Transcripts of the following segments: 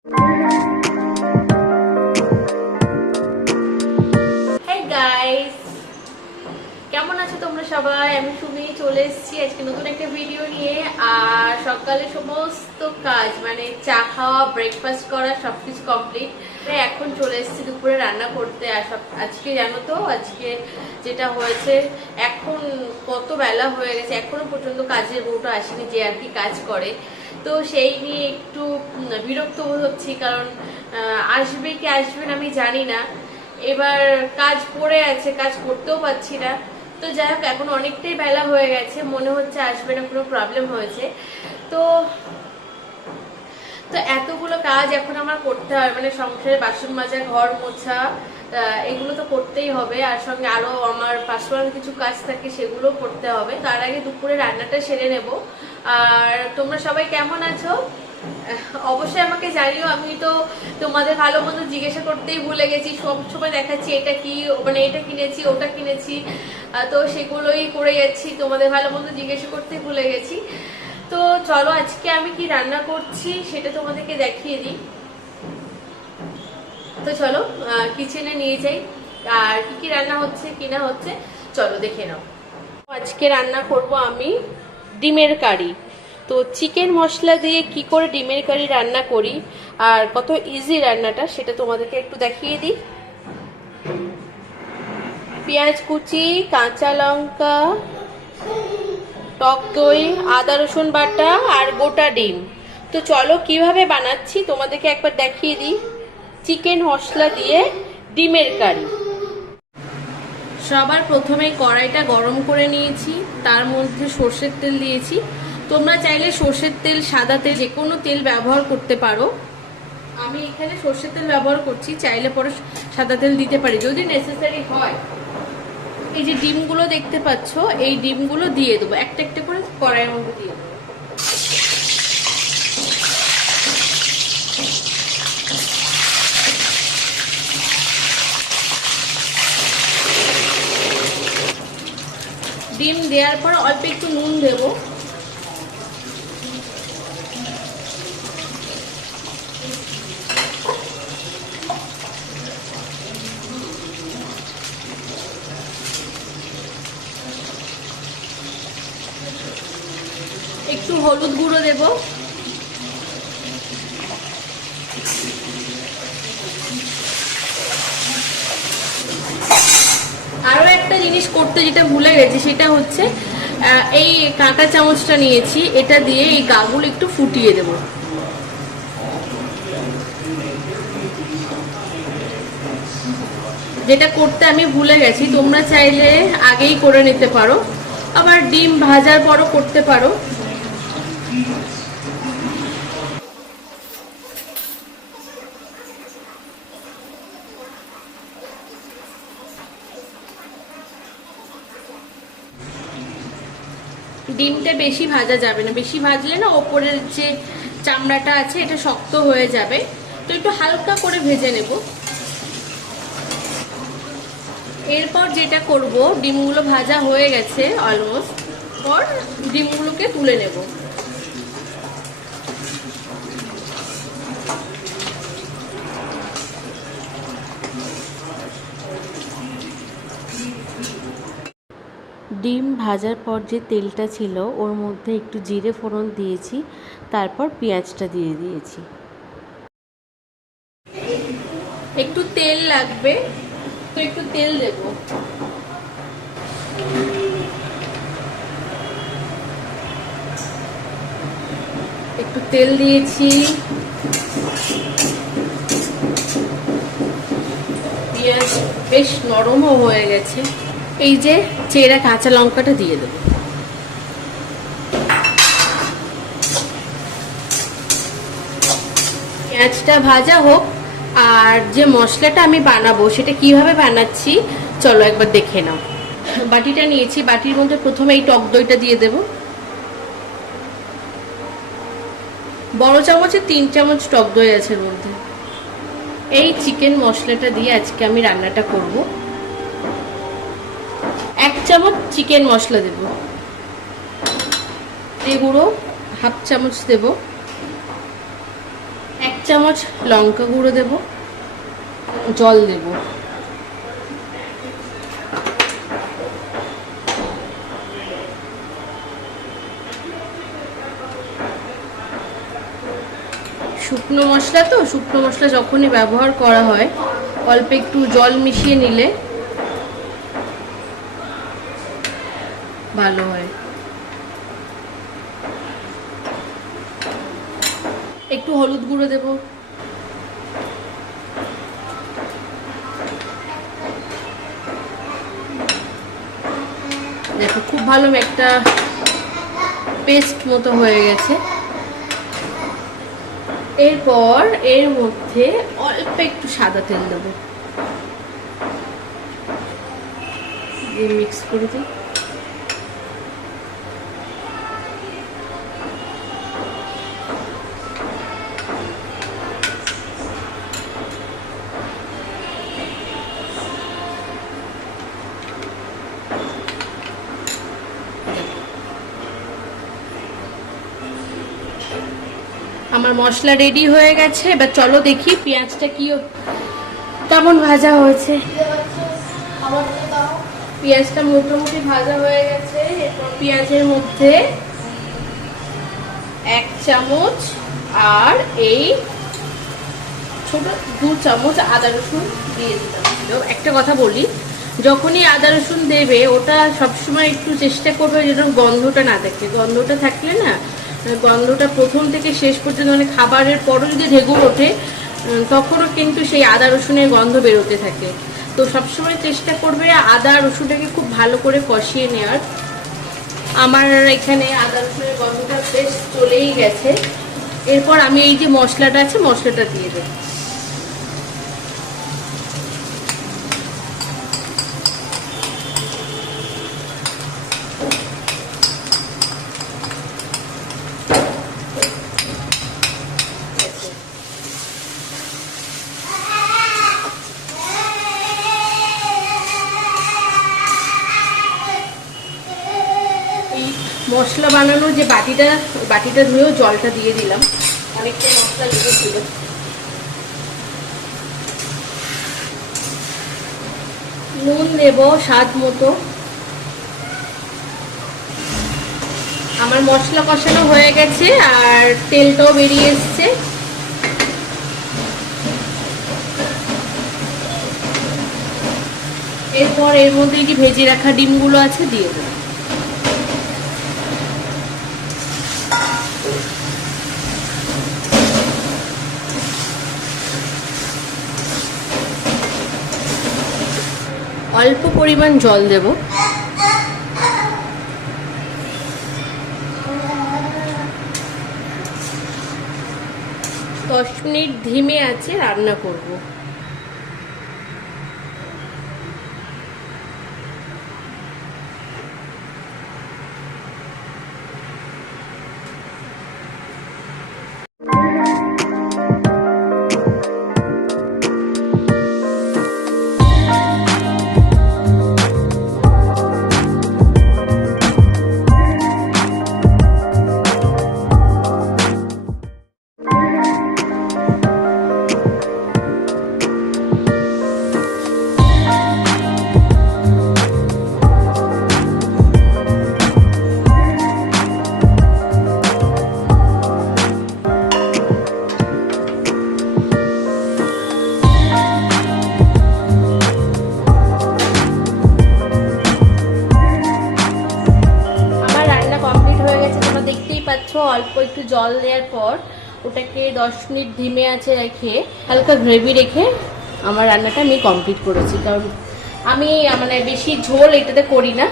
কেমন আছো তোমরা সবাই? আমি সুমি চলে এসেছি আজকে নতুন একটা ভিডিও নিয়ে। আর সকালে সমস্ত কাজ মানে চা খাওয়া, ব্রেকফাস্ট করা সবকিছু কমপ্লিট। এখন চলে এসেছি দুপুরে রান্না করতে। আর আজকে জানো তো আজকে যেটা হয়েছে, এখন কত বেলা হয়ে গেছে, এখনো পর্যন্ত কাজের বউটা আসেনি যে আর কি কাজ করে। তো সেই নিয়ে একটু বিরক্ত বোধ হচ্ছি, কারণ আসবে কি আসবে না আমি জানি না। এবার কাজ পড়ে আছে, কাজ করতেও পারছি না। তো যাই হোক, এখন অনেকটাই বেলা হয়ে গেছে, মনে হচ্ছে আসবে না, কোনো প্রবলেম হয়েছে। তো তো এতগুলো কাজ এখন আমার করতে হবে, মানে সংসারে বাসন মাজা, ঘর মোছা, এগুলো তো করতেই হবে। আর সঙ্গে আরো আমার পার্সোনাল কিছু কাজ থাকে, সেগুলো করতে হবে। তার আগে দুপুরে রান্নাটা সেরে নেব। আর তোমরা সবাই কেমন আছো অবশ্যই আমাকে জানিও। আমি তো তোমাদের ভালো মন্দ জিজ্ঞাসা করতেই ভুলে গেছি, সব সময় দেখাচ্ছি এটা কি, মানে এটা কিনেছি ওটা কিনেছি, তো সেগুলোই করে যাচ্ছি, তোমাদের ভালো মন্দ জিজ্ঞাসা করতেই ভুলে গেছি। তো চলো আজকে আমি কি রান্না করছি সেটা তোমাদেরকে দেখিয়ে দিই। তো চলো কিচেনে নিয়ে যাই, আর কি কি রান্না হচ্ছে কি না হচ্ছে চলো দেখে নাও। আজকে রান্না করব আমি ডিমের কারি। তো চিকেন মশলা দিয়ে কি করে ডিমের কারি রান্না করি আর কত ইজি রান্নাটা সেটা তোমাদেরকে একটু দেখিয়ে দিই। পেঁয়াজ কুচি, কাঁচা লঙ্কা, টক দই, আদা রসুন বাটা আর গোটা ডিম। তো চলো কিভাবে বানাচ্ছি তোমাদেরকে একবার দেখিয়ে দিই। চিকেন মশলা দিয়ে ডিমের কারি। সবার প্রথমে কড়াইটা গরম করে নিয়েছি, তার মধ্যে সর্ষের তেল দিয়েছি। তোমরা চাইলে সর্ষের তেল, সাদা তেল, যে কোনো তেল ব্যবহার করতে পারো। আমি এখানে সর্ষের তেল ব্যবহার করছি, চাইলে পরে সাদা তেল দিতে পারি যদি নেসেসারি হয়। এই যে ডিমগুলো দেখতে পাচ্ছ, এই ডিমগুলো দিয়ে দেবো একটা একটা করে কড়াইয়ের মধ্যে দিয়ে দেবো। ডিম দেওয়ার পর অল্প একটু নুন দেবো। একটু হলুদ গুঁড়ো দেব। আরো একটা জিনিস করতে যেটা ভুলে গেছি, সেটা হচ্ছে এই কাঁটা চামচটা নিয়েছি, এটা দিয়ে এই গাগুলো একটু ফুটিয়ে দেব। যেটা করতে আমি ভুলে গেছি, তোমরা চাইলে আগেই করে নিতে পারো, আবার ডিম ভাজার পরও করতে পারো। ডিমটা বেশি ভাজা যাবে না, বেশি ভাজলে না ওপরের যে চামড়াটা আছে এটা শক্ত হয়ে যাবে। তো একটু হালকা করে ভেজে নেব। এরপর যেটা করব, ডিমগুলো ভাজা হয়ে গেছে অলমোস্ট, পর ডিমগুলোকে তুলে নেব। ডিম ভাজার পর যে তেলটা ছিল ওর মধ্যে একটু জিরে ফোড়ন দিয়েছি, তারপর পেঁয়াজটা দিয়ে দিয়েছি। একটু তেল লাগবে, তো একটু তেল দেব। একটু তেল দিয়েছি, পেঁয়াজ বেশ নরমও হয়ে গেছে। এই যে চেরা কাঁচা লঙ্কাটা দিয়ে দেবো। পেঁয়াজটা ভাজা হোক, আর যে মশলাটা আমি বানাবো সেটা কিভাবে বানাচ্ছি চলো একবার দেখে নাও। বাটিটা নিয়েছি, বাটির মধ্যে প্রথমে এই টক দইটা দিয়ে দেব। বড় চামচে 3 চামচ টক দই আছে এর মধ্যে। এই চিকেন মশলাটা দিয়ে আজকে আমি রান্নাটা করব। 1 চামচ চিকেন মশলা দেব, জিরে গুঁড়ো 1/2 চামচ দেব, 1 চামচ লঙ্কা গুঁড়ো দেব, জল দেব। শুকনো মশলা তো, শুকনো মশলা যখনই ব্যবহার করা হয় অল্প একটু জল মিশিয়ে নিলে ভালো হয়। একটু হলুদ গুঁড়ো দেব, দেখো খুব ভালো একটা পেস্ট মতো হয়ে গেছে। এরপর এর মধ্যে অল্প একটু সাদা তেল দেবো, দিয়ে মিক্স করে দিই। আমার মশলা রেডি হয়ে গেছে, এবার চলো দেখি পেঁয়াজটা কি কেমন ভাজা হয়েছে। পেঁয়াজটা মোটামুটি ভাজা হয়ে গেছে। এরপর পেঁয়াজের মধ্যে 1 চামচ আর এই ছোট 2 চামচ আদা রসুন দিয়ে দিলাম। একটা কথা বলি, যখনই আদা রসুন দেবে ওটা সবসময় একটু চেষ্টা করবে যেন গন্ধটা না থাকে। গন্ধটা থাকলে না, গন্ধটা প্রথম থেকে শেষ পর্যন্ত মানে খাবারের পরও যদি ঢেকুর ওঠে তখনও কিন্তু সেই আদা রসুনের গন্ধ বেরোতে থাকে। তো সবসময় চেষ্টা করবে আদা রসুনটাকে খুব ভালো করে কষিয়ে নেওয়ার। আমার এখানে আদা রসুনের গন্ধটা বেশ চলেই গেছে। এরপর আমি এই যে মশলাটা আছে মশলাটা দিয়ে দেবো। মশলা বানানোর যে বাটিটা ধুয়েও জলটা দিয়ে দিলাম, অনেকটা মশলা লেগেছিল। নুন দেব স্বাদ মতো। আমার মশলা কষানো হয়ে গেছে আর তেলটাও বেরিয়ে এসছে। এরপর এর মধ্যে যে ভেজে রাখা ডিমগুলো আছে দিয়ে দেবো। অল্প পরিমাণ জল দেব। 10 মিনিট ধিমে আঁচে রান্না করব। অল্প একটু জল দেওয়ার পর ওটাকে 10 মিনিট ধিমে আঁচে রেখে হালকা গ্রেভি রেখে আমার রান্নাটা আমি কমপ্লিট করেছি। কারণ আমি মানে বেশি ঝোল এটাতে করি না,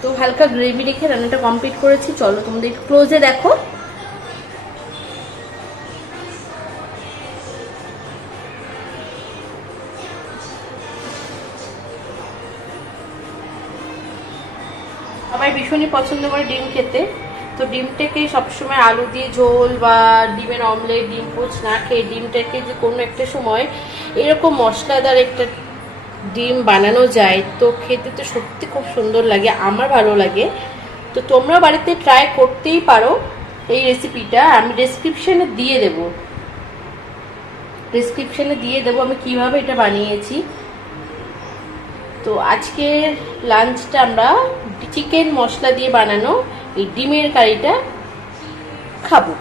তো হালকা গ্রেভি রেখে রান্নাটা কমপ্লিট করেছি। চলো তোমাদের একটু ক্লোজে দেখো। আমার ভীষণই পছন্দ করে ডিম খেতে, তো ডিমটাকে সবসময় আলু দিয়ে ঝোল বা ডিমের অমলেট, ডিম পোচ না খেয়ে ডিমটাকে যে কোনো একটা সময় এরকম মশলাদার একটা ডিম বানানো যায় তো খেতে তো সত্যি খুব সুন্দর লাগে, আমার ভালো লাগে। তো তোমরা বাড়িতে ট্রাই করতেই পারো এই রেসিপিটা, আমি ডেসক্রিপশনে দিয়ে দেব। ডেসক্রিপশানে দিয়ে দেবো আমি কিভাবে এটা বানিয়েছি। তো আজকের লাঞ্চটা আমরা চিকেন মশলা দিয়ে বানানো এই ডিমের কারিটা খাবো।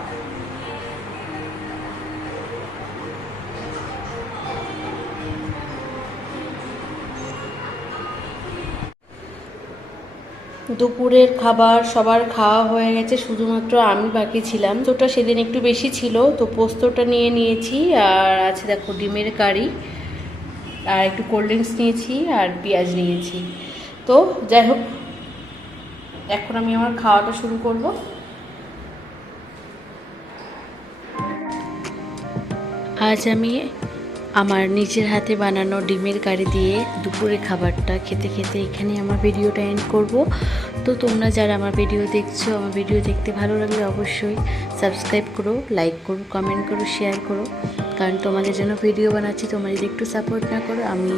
দুপুরের খাবার সবার খাওয়া হয়ে গেছে, শুধুমাত্র আমি বাকি ছিলাম। তোটা সেদিন একটু বেশি ছিল, তো পোস্তটা নিয়ে নিয়েছি, আর আছে দেখো ডিমের কারি, আর একটু কোল্ড ড্রিঙ্কস নিয়েছি, আর পেঁয়াজ নিয়েছি। তো যাই হোক, এখন আমি আমার খাওয়াটা শুরু করব। আজ আমি আমার নিজের হাতে বানানো ডিমের কারি দিয়ে দুপুরে খাবারটা খেতে খেতে এখানে আমার ভিডিওটা এন্ড করব। তো তোমরা যারা আমার ভিডিও দেখছো, আমার ভিডিও দেখতে ভালো লাগলে অবশ্যই সাবস্ক্রাইব করো, লাইক করো, কমেন্ট করো, শেয়ার করো, কারণ তোমাদের জন্য ভিডিও বানাচ্ছি। তোমরা যদি একটু সাপোর্ট না করো আমি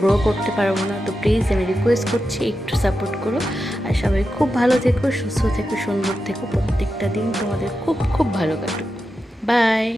গ্রো করতে পারবো না। তো প্লিজ আমি রিকোয়েস্ট করছি একটু সাপোর্ট করো। আর সবাই খুব ভালো থেকো, সুস্থ থেকো, সুন্দর থেকো, প্রত্যেকটা দিন তোমাদের খুব খুব ভালো কাটুক। বাই।